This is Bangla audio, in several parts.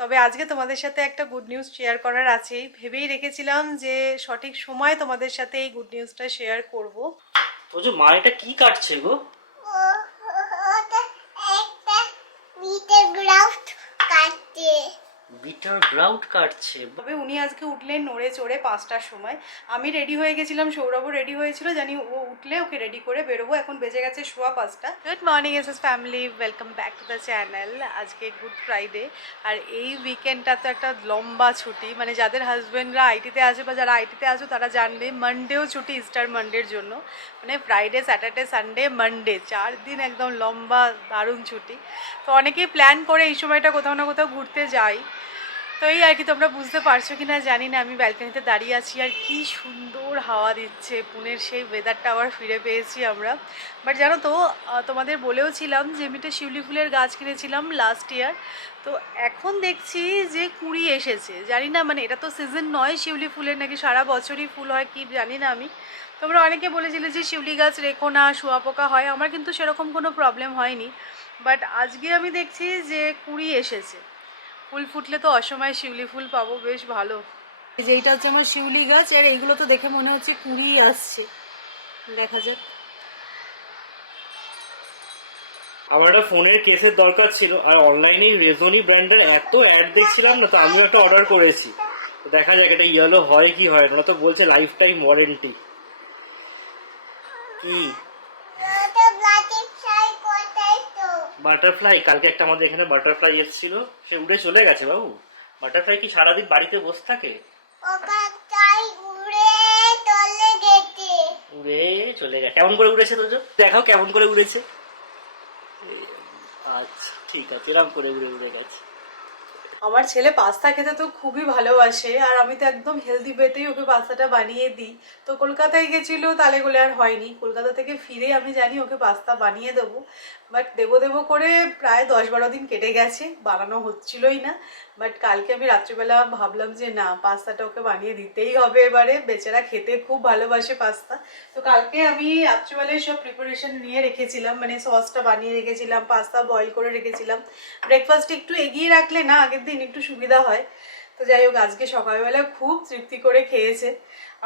তবে আজকে তোমাদের সাথে একটা গুড নিউজ শেয়ার করার আছেই, ভেবেই রেখেছিলাম যে সঠিক সময় তোমাদের সাথে এই গুড নিউজটা শেয়ার করব। তো যে মা এটা কি কাটছে গো? বিটার গ্রাউট কাটছে। তবে উনি আজকে উঠলেন নড়ে চড়ে 5টার সময়। আমি রেডি হয়ে গেছিলাম, সৌরভও রেডি হয়েছিল, জানি ও উঠলে ওকে রেডি করে বেরোবো। এখন বেজে গেছে 5:15। Good morning SS family, welcome back to the channel. আজকে গুড ফ্রাইডে, আর এই উইকেন্ডটা তো একটা লম্বা ছুটি। মানে যাদের হাজব্যান্ডরা আইটিতে আছে বা যারা আইটিতে আছো তারা জানবে, মানডেও ছুটি ইস্টার মানডের জন্য। মানে ফ্রাইডে, স্যাটারডে, সানডে, মানডে 4 দিন একদম লম্বা দারুণ ছুটি। তো অনেকেই প্ল্যান করে এই সময়টা কোথাও না কোথাও ঘুরতে যাই। তো এই আর কি, তোমরা বুঝতে পারছো কি না জানি না, আমি ব্যালকনিতে দাঁড়িয়ে আছি আর কি সুন্দর হাওয়া দিচ্ছে। পুনের সেই ওয়েদারটা আবার ফিরে পেয়েছি আমরা। বাট জানো তো, তোমাদের বলেও ছিলাম যে আমি একটা শিউলি ফুলের গাছ কিনেছিলাম লাস্ট ইয়ার। তো এখন দেখছি যে কুঁড়ি এসেছে। জানি না, মানে এটা তো সিজন নয় শিউলি ফুলের, নাকি সারা বছরই ফুল হয় কি জানি না আমি। তোমরা অনেকে বলেছিলে যে শিউলি গাছ রেখো না, শুঁয়াপোকা হয়। আমার কিন্তু সেরকম কোনো প্রবলেম হয়নি। বাট আজকে আমি দেখছি যে কুঁড়ি এসেছে। ফুল ফুটলে তো অসময়ে শিউলি ফুল পাবো, বেশ ভালো। এই যে এইটা হচ্ছে আমার শিউলি গাছ, আর এইগুলো তো দেখে মনে হচ্ছে কুঁড়ি আসছে, দেখা যাক। আমার একটা ফোনের কেসের দরকার ছিল, আর অনলাইনে রেজনি ব্র্যান্ডের এত অ্যাড দেখছিলাম না, তো আমিও একটা অর্ডার করেছি। তো দেখা যাক এটা ইয়েলো হয় কি হয় না। তো বলছে লাইফ টাইম ওয়ারেন্টি। কি বাটারফ্লাই? কালকে একটা আমাদের এখানে বাটারফ্লাই এসেছিল, সে উড়ে চলে গেছে। বাবু, বাটারফ্লাই কি সারাদিন বাড়িতে বসে থাকে? উড়ে চলে গেছে। কেমন করে উড়েছে তোজো? দেখাও কেমন করে উড়েছে। আচ্ছা ঠিক আছে, এরকম করে উড়ে উড়ে গেছে। আমার ছেলে পাস্তা খেতে তো খুবই ভালোবাসে, আর আমি তো একদম হেলদি ওয়েতেই ওকে পাস্তাটা বানিয়ে দিই। তো কলকাতায় গেছিল, তাহলে বলে আর হয়নি। কলকাতা থেকে ফিরে আমি জানি ওকে পাস্তা বানিয়ে দেবো। বাট দেবো করে প্রায় 10-12 দিন কেটে গেছে, বানানো হচ্ছিলই না। বাট কালকে আমি রাত্রিবেলা ভাবলাম যে না, পাস্তাটা ওকে বানিয়ে দিতেই হবে এবারে। বেচারা খেতে খুব ভালোবাসে পাস্তা। তো কালকে আমি রাত্রিবেলায় সব প্রিপারেশন নিয়ে রেখেছিলাম, মানে সসটা বানিয়ে রেখেছিলাম, পাস্তা বয়েল করে রেখেছিলাম। ব্রেকফাস্ট একটু এগিয়ে রাখলে না আগের দিন একটু সুবিধা হয়। তো যাই হোক, আজকে সকালবেলা খুব তৃপ্তি করে খেয়েছে।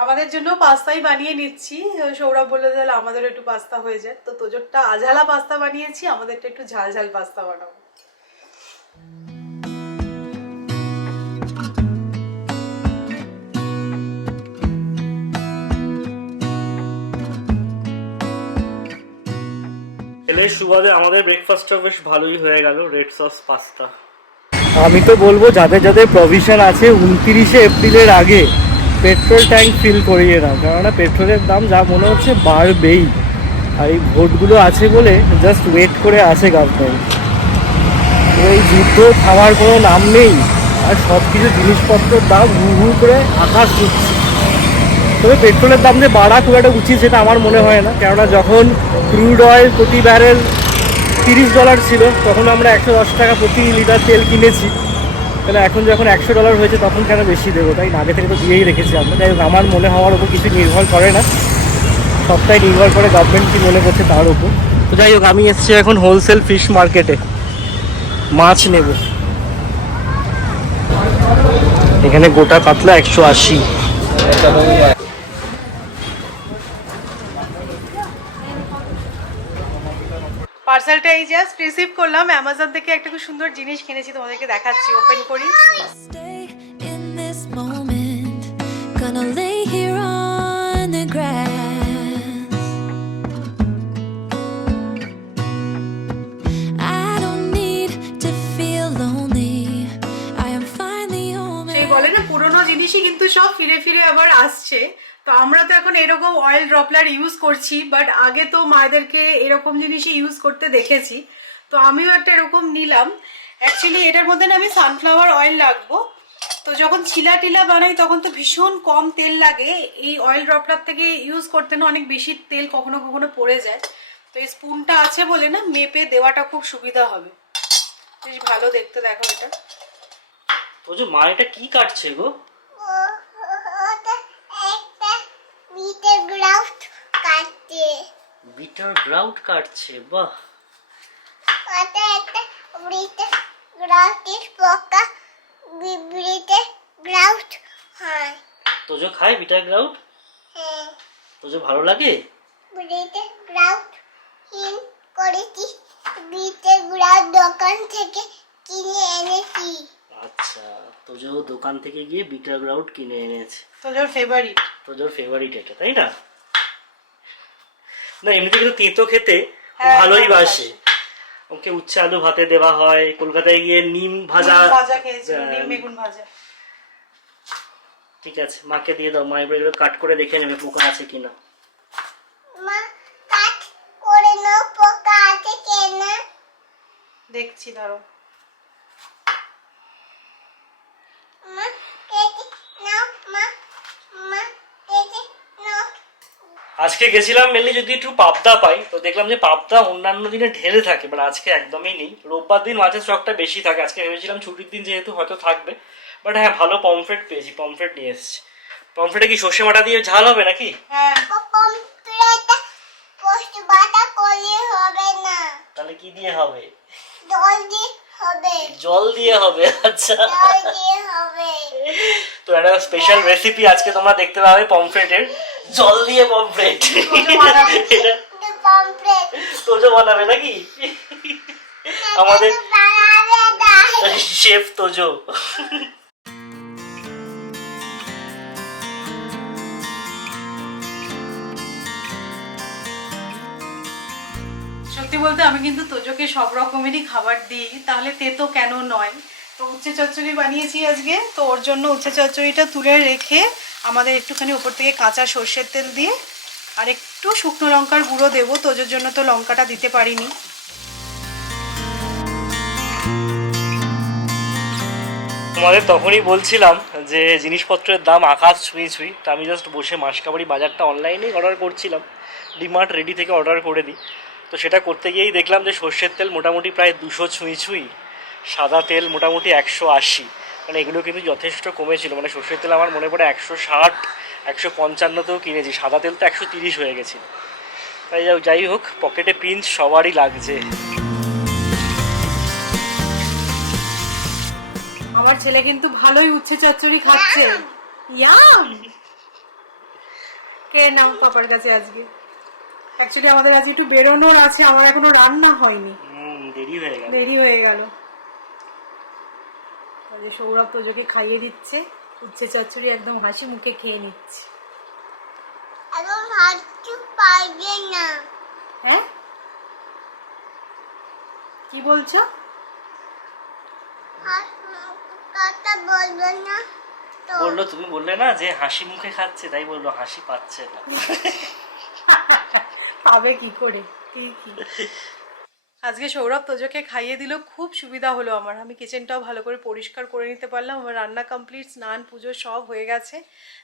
আমাদের জন্য পাস্তাই বানিয়ে নিচ্ছি। সৌরভ বললো তাহলে আমাদেরও একটু পাস্তা হয়ে যায়। তো তোজোরটা আঝালা পাস্তা বানিয়েছি, আমাদেরটা একটু ঝাল ঝাল পাস্তা বানাবো। ছেলের সুবাদে আমাদের ব্রেকফাস্টটা বেশ ভালোই হয়ে গেল, রেড সস পাস্তা। আমি তো বলবো যাদের যাদের প্রভিশন আছে 29শে এপ্রিলের আগে পেট্রোল ট্যাঙ্ক ফিল করিয়ে নাও, কেননা পেট্রোলের দাম যা মনে হচ্ছে বাড়বেই। আর এই ভোটগুলো আছে বলে জাস্ট ওয়েট করে আছে গভর্নমেন্ট। এই যুদ্ধ থামার কোনো নাম নেই, আর সব কিছু জিনিসপত্রের দাম হু হু করে আকাশ উঠছে। তবে পেট্রোলের দাম যে বাড়া খুব একটা উচিত সেটা আমার মনে হয় না, কেননা যখন ক্রুড অয়েল প্রতি ব্যারেল $30 ছিল তখন আমরা 110 টাকা প্রতি লিটার তেল কিনেছি। তাহলে এখন যখন $100 হয়েছে তখন কেন বেশি দেবো? তাই আগে থেকে তো দিয়েই রেখেছি আমরা। তাই আমার মনে হওয়ার ওপর কিছু নির্ভর করে না, সবটাই নির্ভর করে গভর্নমেন্ট কী মনে করছে তার উপর। তো যাই হোক, আমি এসেছি এখন হোলসেল ফিশ মার্কেটে, মাছ নেব। এখানে গোটা কাতলা 180। পার্সেলটা এই জাস্ট রিসিভ করলাম অ্যামাজন থেকে। একটা খুব সুন্দর জিনিস কিনেছি, তোমাদেরকে দেখাচ্ছি, ওপেন করি। সেই বলে না, পুরোনো জিনিসই কিন্তু সব ফিরে ফিরে আবার আসছে। তো আমরা তো এখন এরকম অয়েল ড্রপলার ইউজ করছি, বাট আগে তো মায়েদেরকে এরকম জিনিসই ইউজ করতে দেখেছি। তো আমিও একটা এরকম নিলাম। অ্যাকচুয়ালি এটার মধ্যে না আমি সানফ্লাওয়ার অয়েল রাখবো। তো যখন ছিলা টিলা বানাই তখন তো ভীষণ কম তেল লাগে। এই অয়েল ড্রপলার থেকে ইউজ করতে না অনেক বেশি তেল কখনো কখনো পড়ে যায়। তো এই স্পুনটা আছে বলে না মেপে দেওয়াটা খুব সুবিধা হবে। বেশ ভালো দেখতে, দেখো এটা। ও যে মা এটা কি কাটছে গো? বিটার গ্রাউট কাটছে, বাহ। বিবিতে গ্রাউট হয়। তোজো খায় বিটার গ্রাউট? হ্যাঁ, তোজো ভালো লাগে? বিবিতে গ্রাউট হিন করেছি, বিবিতে গ্রাউট দোকান থেকে কিনে এনেছি। আচ্ছা, তোজো দোকান থেকে গিয়ে বিটার গ্রাউট কিনে এনেছে। তোজোর ফেভারিট। তোজোর ফেভারিট এটা, তাই না? না এমনিতে কিন্তু তেঁতো খেতে ও হ্যাঁ, ভালোই ভালোবাসে। বাসে। ওকে উচ্ছে আলু ভাতে দেওয়া হয়, কলকাতায় গিয়ে নিম ভাজা। নিম ভাজা খেয়েছিল, নিম বেগুন ভাজা। ঠিক আছে, মাকে দিয়ে দাও, মা এবার এগুলো কাট করে দেখে নেবে পোকা আছে কিনা। মা কাট করে নাও, পোকা আছে কেনা। দেখছি ধরো। মা কেটে নাও, মা মা কেটে নাও। আজকে গেছিলাম মেনলি যদি একটু পাবদা পাই, তো দেখলাম যে পাবদা অন্যান্য দিনে ঢেলে থাকে, বাট আজকে একদমই নেই। রোববার দিন মাছের স্টকটা বেশি থাকে, আজকে ভেবেছিলাম ছুটির দিন যেহেতু হয়তো থাকবে, বাট হ্যাঁ ভালো পমফ্রেট পেয়েছি, পমফ্রেট নিয়ে এসেছি। পমফ্রেটে কি সর্ষে বাটা দিয়ে ঝাল হবে নাকি? হ্যাঁ, কমপ্লিট পোস্ট বাটা করলে হবে না, তাহলে কি দিয়ে হবে? জল দিয়ে হবে। জল দিয়ে হবে, আচ্ছা। জল দিয়ে হবে। তো একটা স্পেশাল রেসিপি আজকে তোমরা দেখতে পাবে পমফ্রেটের, জল দিয়ে পমফ্রেট। এটা কমপ্লিট তোজো বানাবে নাকি? আমাদের বানাবে না। শেফ তোজো। সত্যি বলতে আমি কিন্তু তোজোকে সব রকমেরই খাবার দিই, তাহলে তেতো কেন নয়। তো উচ্ছে চচ্চড়ি বানিয়েছি আজকে, তো ওর জন্য উচ্ছে চচ্চড়িটা তুলে রেখে আমাদের একটুখানি উপর থেকে কাঁচা সর্ষের তেল দিয়ে আর একটু শুকনো লঙ্কার গুঁড়ো দেবো, তোজোর জন্য তো লঙ্কাটা দিতে পারিনি। তোমাদের তখনই বলছিলাম যে জিনিসপত্রের দাম আকাশ ছুঁই ছুঁই, তো আমি জাস্ট বসে মাসকাবাড়ি বাজারটা অনলাইনেই অর্ডার করছিলাম, ডিমার্ট রেডি থেকে অর্ডার করে দিই। তো সেটা করতে গিয়েই দেখলাম যে সর্ষের তেল মোটামুটি প্রায় 200 ছুঁই ছুঁই, সাদা তেল মোটামুটি 180, মানে এগুলো কিন্তু যথেষ্ট কমেছিল। মানে সর্ষের তেল আমার মনে পড়ে 160 155তেও কিনেছি, সাদা তেল তো 130 হয়ে গেছিল। তাই যাই হোক, পকেটে পিঞ্চ সবারই লাগছে। আমার ছেলে কিন্তু ভালোই উচ্ছে চচ্চড়ি খাচ্ছে। ইয়াম, কে নাও পাপার কাছে আজকে। অ্যাকচুয়ালি আমাদের আজকে একটু বেরোনোর আছে, আমার এখনো রান্না হয়নি, দেরি হয়ে গেল। দেরি হয়ে গেল। সৌরভ তোজোকে খাইয়ে দিচ্ছে উচ্ছে চচ্চড়ি, একদম হাসি মুখে খেয়ে নিচ্ছে। এখন ভাবতে পারবে না। হ্যাঁ, কি বলছো? আর কথা বলবো না তো। বললো, তুমি বললে না যে হাসি মুখে খাচ্ছে, তাই বললো হাসি পাচ্ছে না। পাবে কি করে, ঠিকই। আজকে সৌরভ তোজোকে খাইয়ে দিল, খুব সুবিধা হলো আমার। আমি কিচেনটাও ভালো করে পরিষ্কার করে নিতে পারলাম, আমার রান্না কমপ্লিট, স্নান পুজো সব হয়ে গেছে।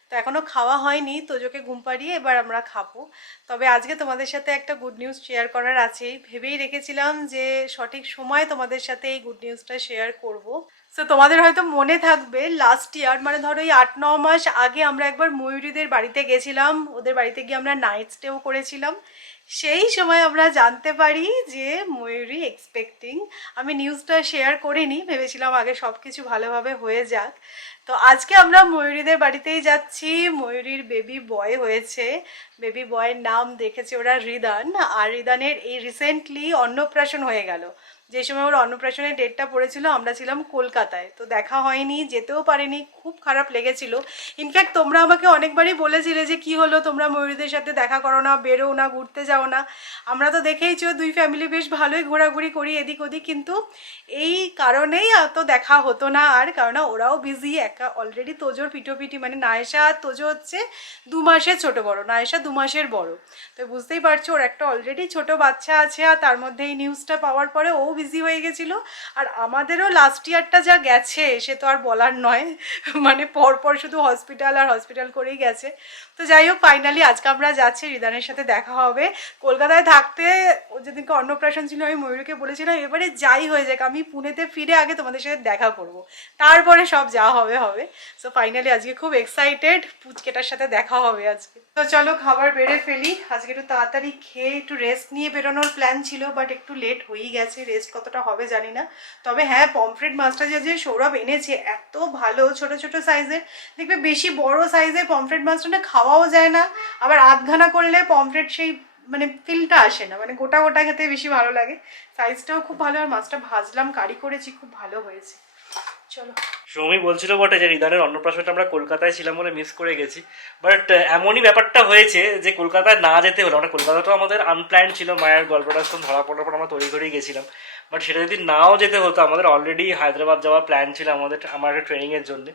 তো এখনও খাওয়া হয়নি, তোজোকে ঘুম পাড়িয়ে এবার আমরা খাবো। তবে আজকে তোমাদের সাথে একটা গুড নিউজ শেয়ার করার আছেই, ভেবেই রেখেছিলাম যে সঠিক সময় তোমাদের সাথে এই গুড নিউজটা শেয়ার করব। সো তোমাদের হয়তো মনে থাকবে লাস্ট ইয়ার, মানে ধরো এই 8-9 মাস আগে আমরা একবার ময়ূরীদের বাড়িতে গেছিলাম, ওদের বাড়িতে গিয়ে আমরা নাইট স্টেও করেছিলাম। সেই সময় আমরা জানতে পারি যে ময়ূরী এক্সপেক্টিং। আমি নিউজটা শেয়ার করিনি, ভেবেছিলাম আগে সব কিছু ভালোভাবে হয়ে যাক। তো আজকে আমরা ময়ূরীদের বাড়িতেই যাচ্ছি, ময়ূরীর বেবি বয় হয়েছে, বেবি বয়ের নাম দেখেছে ওরা রিদান। আর রিদানের এই রিসেন্টলি অন্নপ্রাশন হয়ে গেল, যে সময় ওর অন্নপ্রাশনের ডেটটা পড়েছিল আমরা ছিলাম কলকাতায়, তো দেখা হয়নি, যেতেও পারিনি, খুব খারাপ লেগেছিল। ইনফ্যাক্ট তোমরা আমাকে অনেকবারই বলেছিলে যে কি হলো তোমরা ময়ূরীদের সাথে দেখা করো না, বেরো না, ঘুরতে যাও না। আমরা তো দেখেইছো দুই ফ্যামিলি বেশ ভালোই ঘোরাঘুরি করি এদিক ওদিক, কিন্তু এই কারণেই তো দেখা হতো না আর, কারণ ওরাও বিজি, একা অলরেডি তোজোর পিটোপিটি, মানে নায়েশা আর তোজো হচ্ছে 2 মাসের ছোটো বড়, নায়েশা 2 মাসের বড়। তো বুঝতেই পারছো ওর একটা অলরেডি ছোট বাচ্চা আছে, আর তার মধ্যে এই নিউজটা পাওয়ার পরে ও বিজি হয়ে গেছিলো। আর আমাদেরও লাস্ট ইয়ারটা যা গেছে সে তো আর বলার নয়, মানে পরপর শুধু হসপিটাল আর হসপিটাল করেই গেছে। তো যাই হোক, ফাইনালি আজকে আমরা যাচ্ছি, রিদানের সাথে দেখা হবে। কলকাতায় থাকতে ও যেদিনকে অন্নপ্রাশন ছিল আমি ময়ূরীকে বলেছিলাম এবারে যাই হয়ে যাক আমি পুনেতে ফিরে আগে তোমাদের সাথে দেখা করব, তারপরে সব যা হবে হবে। সো ফাইনালি আজকে খুব এক্সাইটেড, পুচকেটার সাথে দেখা হবে আজকে। তো চলো খাবার বেড়ে ফেলি, আজকে একটু তাড়াতাড়ি খেয়ে একটু রেস্ট নিয়ে বেরোনোর প্ল্যান ছিল, বাট একটু লেট হয়েই গেছে, রেস্ট কতটা হবে জানি না। তবে হ্যাঁ, পমফ্রেট মাছটা যে সৌরভ এনেছে এত ভালো, ছোট ছোট সাইজের, দেখবে বেশি বড় সাইজের পমফ্রেট মাছটা না খাওয়াও যায় না, আবার আধখানা করলে পমফ্রেট সেই মানে ফিলটা আসে না, মানে গোটা গোটা খেতে বেশি ভালো লাগে। সাইজটাও খুব ভালো, আর মাছটা ভাজলাম, কারি করেছি, খুব ভালো হয়েছে। চলো। সৌমি বলছিল বটে যে রিদানের অন্নপ্রাশনটা আমরা কলকাতায় ছিলাম বলে মিস করে গেছি, বাট এমনই ব্যাপারটা হয়েছে যে কলকাতায় না যেতে হলো। আমরা কলকাতাটাও আমাদের আনপ্ল্যান্ড ছিল, মায়ের গল্পটা ধরা পড়ার পর আমরা তৈরি করেই গেছিলাম, বাট সেটা যদি নাও যেতে হতো আমাদের অলরেডি হায়দ্রাবাদ যাওয়ার প্ল্যান ছিল আমার একটা ট্রেনিংয়ের জন্য।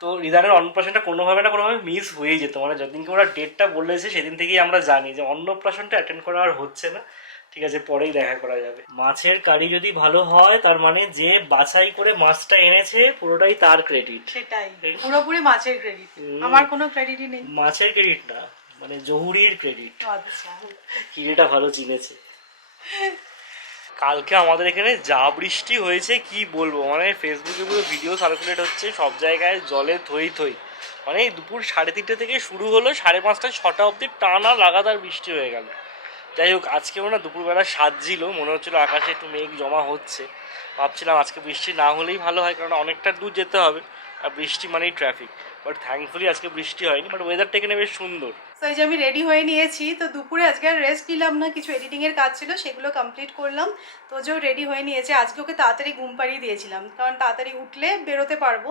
তো রিদানের অন্নপ্রাশনটা কোনোভাবে না কোনোভাবে মিস হয়েই যেত, মানে যেদিনকে ওরা ডেটটা বলেছে সেদিন থেকেই আমরা জানি যে অন্নপ্রাশনটা অ্যাটেন্ড করা আর হচ্ছে না। ঠিক আছে, পরেই দেখা করা যাবে। মাছের কারি যদি ভালো হয় তার মানে যে বাছাই করে মাছটা এনেছে পুরোটাই তার ক্রেডিট। সেটাই, পুরোপুরি মাছের ক্রেডিট, আমার কোনো ক্রেডিটই নেই। মাছের ক্রেডিট না, মানে জহুরির ক্রেডিট। আচ্ছা, কিরেটা ভালো চিনেছে। কালকে আমাদের এখানে যা বৃষ্টি হয়েছে কি বলবো, মানে ফেসবুকে পুরো ভিডিও সার্কুলেট হচ্ছে, সব জায়গায় জলে থই থই। মানে দুপুর 3:30 থেকে শুরু হলো, 5:30 6টা অবধি টানা লাগাতার বৃষ্টি হয়ে গেল। যাই হোক, আজকেও না দুপুরবেলা সাজছিল, মনে হচ্ছিলো আকাশে একটু মেঘ জমা হচ্ছে। ভাবছিলাম আজকে বৃষ্টি না হলেই ভালো হয়, কারণ অনেকটা দূর যেতে হবে, আর বৃষ্টি মানেই ট্রাফিক। বাট থ্যাঙ্কফুলি আজকে বৃষ্টি হয়নি, বাট ওয়েদারটা এখানে বেশ সুন্দর। তো এই যে আমি রেডি হয়ে নিয়েছি, তো দুপুরে আজকে আর রেস্ট নিলাম না, কিছু এডিটিংয়ের কাজ ছিল সেগুলো কমপ্লিট করলাম। তো যে রেডি হয়ে নিয়েছে, আজকে ওকে তাড়াতাড়ি ঘুম পাড়িয়ে দিয়েছিলাম, কারণ তাড়াতাড়ি উঠলে বেরোতে পারবো।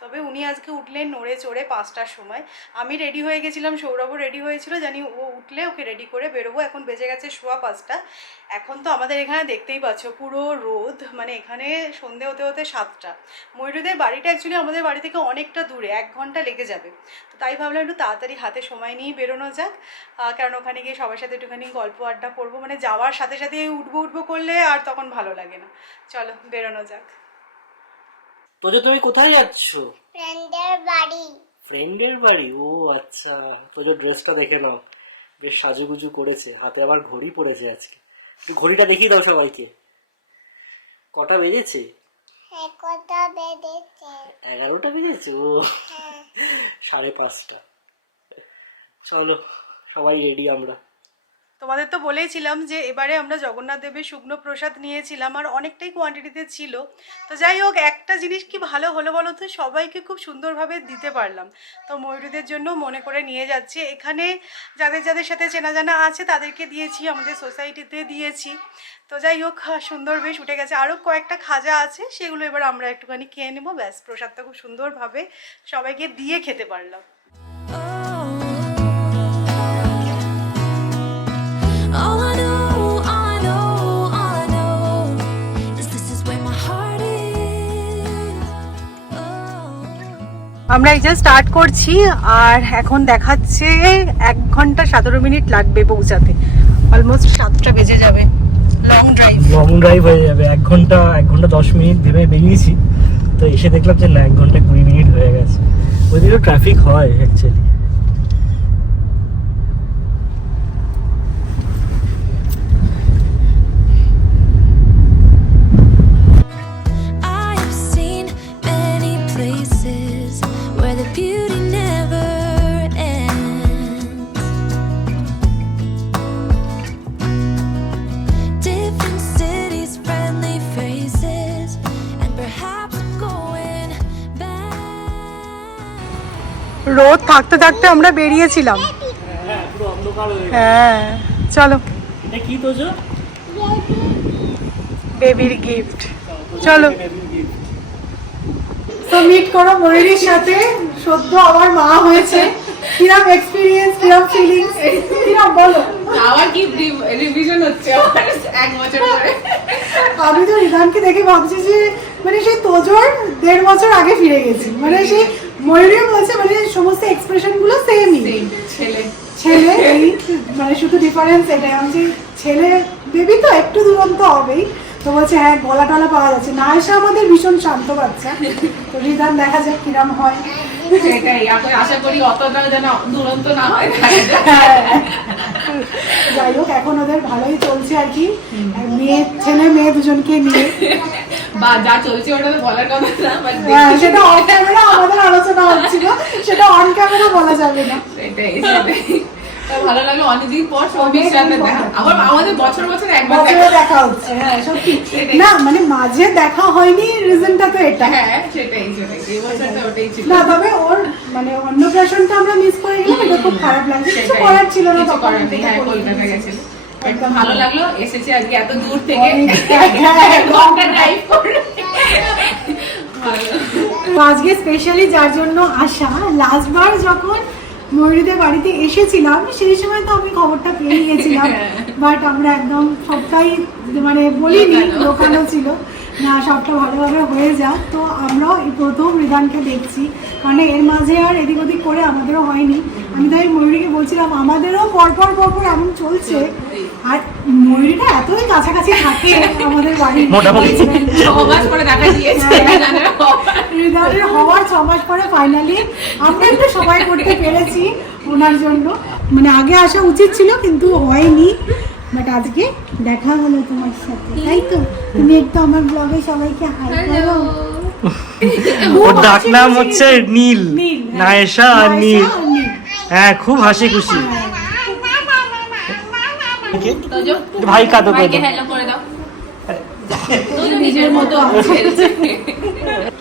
তবে উনি আজকে উঠলেন নড়ে চড়ে 5টার সময়। আমি রেডি হয়ে গেছিলাম, সৌরভও রেডি হয়েছিল, জানি ও উঠলে ওকে রেডি করে বেরোবো। এখন বেজে গেছে 5:15। এখন তো আমাদের এখানে দেখতেই পাচ্ছ পুরো রোদ, মানে এখানে সন্ধে হতে হতে 7টা। ময়ূরীদের বাড়িটা অ্যাকচুয়ালি আমাদের বাড়ি থেকে অনেকটা দূরে, 1 ঘন্টা লেগে যাবে। তো তাই ভাবলাম একটু তাড়াতাড়ি হাতে সময় নিয়ে বেরোনো যাক, কারণ ওখানে গিয়ে সবার সাথে একটুখানি গল্প আড্ডা করবো, মানে যাওয়ার সাথে সাথে উঠবো করলে আর তখন ভালো লাগে না। চলো বেরোনো যাক। তো যে তুমি কোথায় যাচ্ছ? ফ্রেন্ডের বাড়ি। ফ্রেন্ডের বাড়ি? ও আচ্ছা। তো যে ড্রেসটা দেখে নাও, বেশ সাজুগুজু করেছে, হাতে আবার ঘড়ি পরেছে আজকে। ঘড়িটা দেখিয়ে দাও সবাইকে, কটা বেজেছে? কটা বেজেছে? 11টা বেজেছে। ও 5:30। চলো সবাই রেডি আমরা। তোমাদের তো বলেইছিলাম যে এবারে আমরা জগন্নাথ দেবের শুকনো প্রসাদ নিয়েছিলাম, আর অনেকটাই কোয়ান্টিটিতে ছিল। তো যাই হোক, একটা জিনিস কি ভালো হলো বলো তো, সবাইকে খুব সুন্দরভাবে দিতে পারলাম। তো ময়ূরীদের জন্য মনে করে নিয়ে যাচ্ছি, এখানে যাদের যাদের সাথে চেনা জানা আছে তাদেরকে দিয়েছি, আমাদের সোসাইটিতে দিয়েছি। তো যাই হোক, সুন্দর বেশ উঠে গেছে। আরও কয়েকটা খাজা আছে, সেগুলো এবার আমরা একটুখানি খেয়ে নেবো, ব্যাস। প্রসাদটা খুব সুন্দরভাবে সবাইকে দিয়ে খেতে পারলাম। আমরা এই যে স্টার্ট করছি, আর এখন দেখাচ্ছে 1 ঘন্টা 17 মিনিট লাগবে পৌঁছাতে। অলমোস্ট 7টা বেজে যাবে। লং ড্রাইভ হয়ে যাবে। 1 ঘন্টা 10 মিনিট ভেবে বেরিয়েছি, তো এসে দেখলাম যে না, 1 ঘন্টা 20 মিনিট হয়ে গেছে। ওইদিকে ট্রাফিক হয় অ্যাকচুয়ালি। রোদ থাকতে থাকতে আমরা বেরিয়েছিলাম। হ্যাঁ চলো। এটা কি তোজো? বেবির গিফট। চলো তো মিট করো ময়ূরীর সাথে, সদ্য আমার মা হয়েছে। কিরম এক্সপিরিয়েন্স, কিরম ফিলিংস, কিরম বলো? আবার কি রিভিশন হচ্ছে 1 বছর পরে। আমি তো রিদানকে দেখে ভাবছি যে মানে সেই তোজোর 1.5 বছর আগে ফিরে গেছি। মানে সেই ময়ূরীও বলছে, মানে সমস্ত এক্সপ্রেশন গুলো সেমই। ছেলে এই মানে শুধু ডিফারেন্স এটাই, আমি যে ছেলে বেবি তো একটু দুরন্ত হবেই। তো বলছে হ্যাঁ, গলা টলা পাওয়া যাচ্ছে না। এসে আমাদের ভীষণ শান্ত বাচ্চা। তো রিদান দেখা যাক কিরম হয়। সেটাই, আশা করি অতটা যেন দুরন্ত না হয়। যাই হোক এখন ওদের ভালোই চলছে আর কি, ছেলে মেয়ে দুজনকে নিয়ে। বা যা চলছে ওটা তো বলার কথা না, বাট সেটা অফ ক্যামেরা আমাদের আলোচনা হচ্ছিল, সেটা অন ক্যামেরা বলা যাবে না। সেটাই ভালো লাগলো অনেকদিন পর সৌভির সাথে দেখা, আবার আমাদের বছর বছর একবার দেখা হচ্ছে। হ্যাঁ সত্যি না, মানে মাঝে দেখা হয়নি রিজনটা তো এটা। হ্যাঁ সেটাই এই বছরটা ওটাই ছিল না, তবে ওর মানে অন্নপ্রাশনটা আমরা মিস করে গেলাম, এটা খুব খারাপ লাগছে, কিছু করার ছিল না কিছু তখন। করার নেই। হ্যাঁ কলকাতা গেছিল, একদম ভালো লাগলো, এসেছি আজকে এত দূর থেকে ঘন্টা ড্রাইভ করে। তো আজকে স্পেশালি যার জন্য আসা, লাস্টবার যখন ময়ূরীদের বাড়িতে এসেছিলাম সেই সময় তো আমি খবরটা পেয়ে গিয়েছিলাম, বাট আমরা একদম সবটাই মানে বলিনি, দোকানও ছিল না, সবটা ভালোভাবে হয়ে যাক। তো আমরাও এই প্রথম রিদানকে দেখছি, মানে এর মাঝে আর এদিক ওদিক করে আমাদেরও হয়নি। আমি তাই ময়ূরীকে বলছিলাম আমাদেরও পরপর এমন চলছে, আর ময়ূরীটা এতই কাছাকাছি থাকে আমাদের বাড়ির, মোটামুটি 6 মাস পরে দেখা দিয়েছে হৃদয়ের হওয়ার 6 মাস পরে ফাইনালি আমরা একটু সবাই করতে পেরেছি ওনার জন্য। মানে আগে আসা উচিত ছিল কিন্তু হয়নি, বাট আজকে দেখা হলো তোমার সাথে, তাই তো? তুমি একটু আমার ব্লগে সবাইকে হাই করো। ওর ডাক নাম হচ্ছে নীল, নীল, হ্যাঁ। নায়েশা আর নীল। হ্যাঁ খুব হাসি খুশি। ভাই কাঁদো কাঁদো। হ্যালো করে দাও, তুই নিজের মতো খেলছে।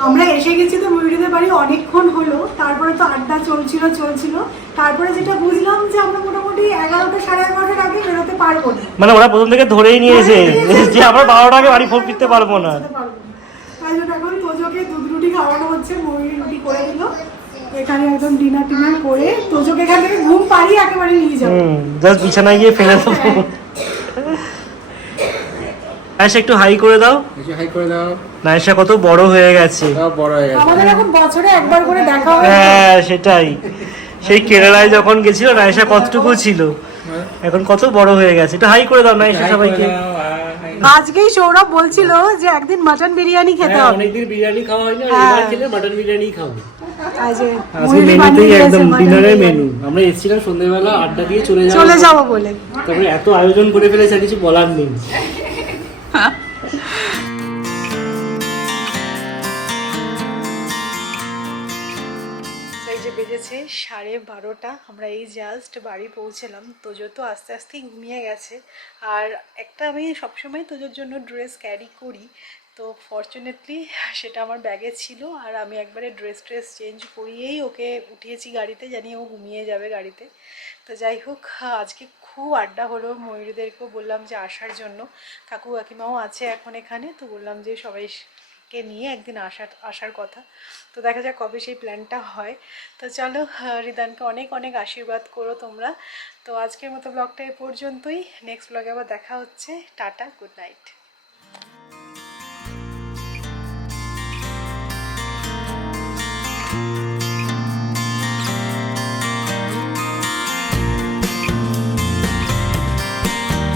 আমরা এসে গেছি তো ময়ূরীদের বাড়ি অনেকক্ষণ হলো, তারপরে তো আড্ডা চলছিল, তারপরে যেটা বুঝলাম যে আমরা মোটামুটি 11টা সাড়ে 11টার আগে বেরোতে পারবো না, মানে ওরা প্রথম থেকে ধরেই নিয়েছে যে আমরা 12টার আগে বাড়ি ফিরতে পারবো না। তাই জন্য এখন তোজোকে দুধ রুটি খাওয়ানো হচ্ছে, ময়ূরী রুটি করে দিল এখানে, একদম ডিনার করে তোজোকে এখান থেকে ঘুম পাড়িয়ে একেবারে নিয়ে যাবো, জাস্ট বিছানায় গিয়ে ফেলে দেবো। নায়েশা একটু হাই করে দাও। হাই করে দাও। নায়েশা কত বড় হয়ে গেছে। সব বড় হয়ে গেছে। আমাদের এখন বছরে একবার করে দেখা হয়। হ্যাঁ সেটাই, সেই কেরালায় যখন গেছিল নায়েশা কতটুকু ছিল, এখন কত বড় হয়ে গেছে। একটু হাই করে দাও নায়েশা সবাইকে। আজকেই সৌরভ বলছিল যে একদিন মাটন বিরিয়ানি খেতে হবে। অনেকদিন বিরিয়ানি খাওয়া হয় না, হ্যাঁ। এবার খেলে মাটন বিরিয়ানি খাবো। আজকে আজকে মেনুতেই একদম ডিনারের মেনু। আমরা এসেছিলাম সন্ধ্যাবেলা আড্ডা দিয়ে চলে যাবো বলে, তারপরে এত আয়োজন করে ফেলেছে আর কিছু বলার নেই। এই যে বেজেছে 12:30, আমরা এই জাস্ট বাড়ি পৌঁছলাম। তোজো তো আস্তে আস্তেই ঘুমিয়ে গেছে, আর একটা আমি সবসময় তোজোর জন্য ড্রেস ক্যারি করি, তো ফরচুনেটলি সেটা আমার ব্যাগে ছিল, আর আমি একবারে ড্রেস চেঞ্জ করিয়েই ওকে উঠিয়েছি গাড়িতে, জানি ও ঘুমিয়ে যাবে গাড়িতে। তো যাই হোক, আজকে খুব আড্ডা হলো, ময়ূরীদেরকেও বললাম যে আসার জন্য, কাকু কাকিমাও আছে এখন এখানে, তো বললাম যে সবাইকে নিয়ে একদিন আসার কথা। তো দেখা যাক কবে সেই প্ল্যানটা হয়। তো চলো, রিদানকে অনেক অনেক আশীর্বাদ করো তোমরা। তো আজকের মতো ব্লগটা এ পর্যন্তই, নেক্সট ব্লগে আবার দেখা হচ্ছে। Tata, good night.